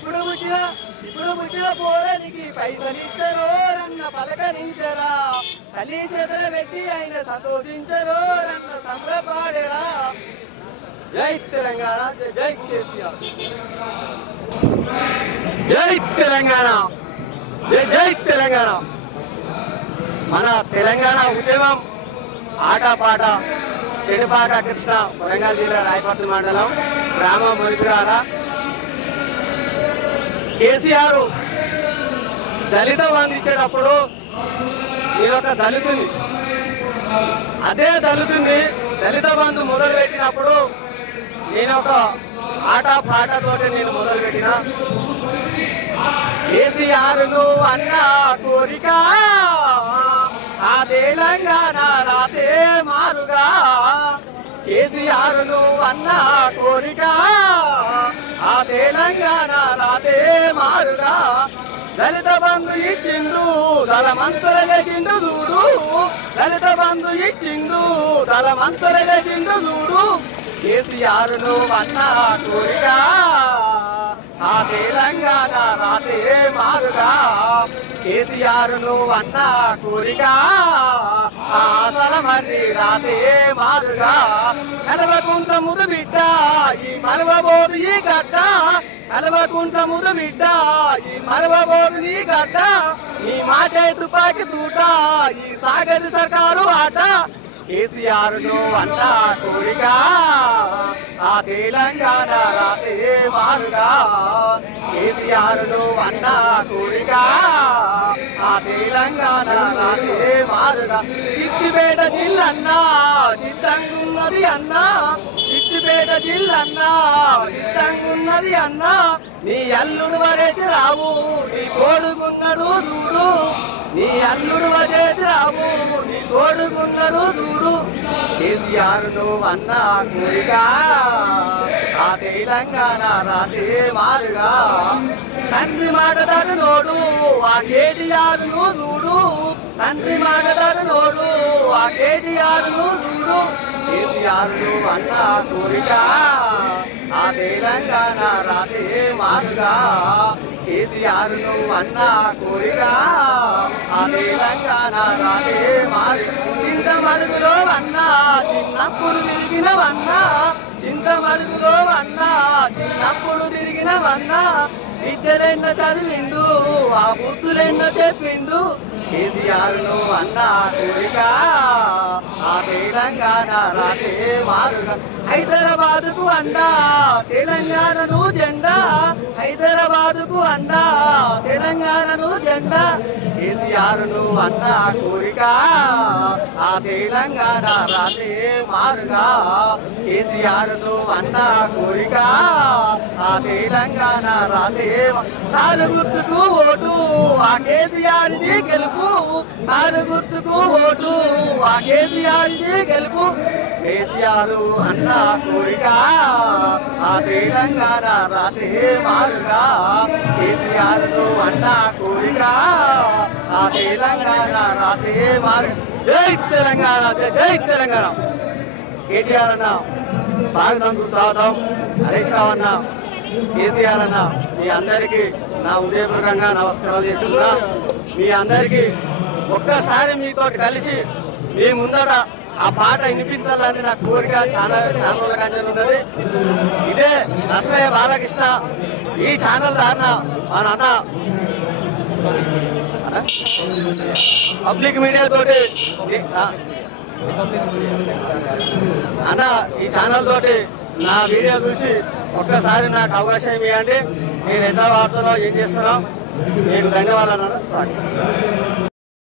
ఇప్పుడు పుట్టిన పోరానికి పైసలు ఇచ్చరో రన్న పలకరించరా తల్లి చేతుల పెట్టి ఆయన సంతోషించరో రన్న సంబరపాడేరా. జై తెలంగాణ, జై కేసీఆర్. జై తెలంగాణ, జై తెలంగాణ. మన తెలంగాణ ఉద్యమం ఆటపాట చెడుపాక కృష్ణ, వరంగల్ జిల్లా రాయపర్తి మండలం, గ్రామం మునిపిరాల. కేసీఆర్ దళిత బంధు ఇచ్చేటప్పుడు నేనొక దళితుని, అదే దళితుని దళిత బంధు మొదలు పెట్టినప్పుడు నేను ఒక ఆట పాటతోటి నేను మొదలు పెట్టిన. కేసీఆర్ అన్న కోరిక ఆ తెలంగాణ రాతే మారుగా. కేసీఆర్ అన్న కోరిక ఆ తెలంగాణ రాతే మారుగా. దళిత బంధు ఇచ్చిండు దళమంతులగేసిండు చూడు. దళిత బంధు ఇచ్చిండు దళమంతులగేసిండు చూడు. కేసీఆర్ అన్న కోరిక ఆ తెలంగాణ రాతే మారుగా. కేసీఆర్ అన్న కోరిక ఆసల మర్రి రాతే మారుగా. కలవకుంట ముదు బిడ్డ ఈ మరవబోదు ఈ గడ్డ. కలవకుంట ముదు బిడ్డ ఈ మరవబోదు నీ గడ్డ. నీ మాటే తుపాకి తూట ఈ సాగరి సర్కారు ఆట. కేసీఆర్ అన్న కోరిక ఆ తెలంగాణ రాతే మారుగా. కేసీఆర్ అన్న కోరిక ఆ తెలంగాణ రాతే మారుగా. సిద్దిపేట జిల్లన్నా సిద్ధంగున్నది అన్నా. సిద్దిపేట జిల్లన్నా సిద్ధంగున్నది అన్నా. నీ అల్లుడు వరేసి రావు నీ తోడుగున్నడు చూడు. నీ అల్లుడు వరేసి రావు నీ తోడుగున్నడు చూడు. కేసీఆర్ అన్న కోరిక ఆ తెలంగాణ రాతే మారుగా. తండ్రి మాటదారు నోడు ఆ కేటీఆర్ చూడు. తండ్రి మాటదారు నోడు ఆ కేటీఆర్ చూడు. కేసీఆర్ అన్న కోరిక ఆ తెలంగాణ రాతే మారుగా. కేసీఆర్ అన్న కోరిక ఆ తెలంగాణ రాతే మారు. చింతమడుగులో అన్నా చిన్నప్పుడు తిరిగినవన్నా. చింతమడుగులో అన్నా చిన్నప్పుడు తిరిగినవన్నా. విద్యలెన్న చదివిండు ఆ బుద్ధులెన్న చెప్పిండు. కేసీఆర్ అన్న కోరిక ఆ తెలంగాణ రాతే మారుగా. హైదరాబాదుకు అండా తెలంగాణను జెండా. హైదరాబాదుకు అండా తెలంగాణను జెండా. కేసీఆర్ అన్న కోరిక ఆ తెలంగాణ రాతే మారుగా. కేసీఆర్ అన్న కోరిక ఆ తెలంగాణ రాతే. నాలుగు గుర్తుకు ఓటు ఆ కేసీఆర్ది గెలుపు. నాలుగు గుర్తుకు ఓటు ఆ కేసీఆర్ది గెలుపు. కేసీఆర్ అన్న కోరిక ఆ తెలంగాణ రాతే మారుగా. కేసీఆర్ అన్న కోరిక ఆ తెలంగాణ రాతే మారు. జై తెలంగాణ, జై తెలంగాణ. కేటీఆర్ అన్న స్వాగతం సుస్వాగతం. హరీష్ రావు అన్న, కేసీఆర్ అన్న, మీ అందరికీ నా ఉదయపూర్వకంగా నమస్కారాలు చేస్తున్నా. మీ అందరికీ ఒక్కసారి మీతో కలిసి మీ ముందర ఆ పాట వినిపించాలని నా కోరిక చాలా రోజులుగా ఉన్నది. ఇదే లక్ష్మయ్య బాలకృష్ణ ఈ ఛానల్ ద్వారా మన అన్న పబ్లిక్ మీడియా తోటి అన్న ఈ ఛానల్ తోటి నా వీడియో చూసి ఒక్కసారి నాకు అవకాశం ఇవ్వండి. నేను ఎట్లా వాడుతున్నా ఏం చేస్తున్నా మీకు ధన్యవాదాలు అన్న.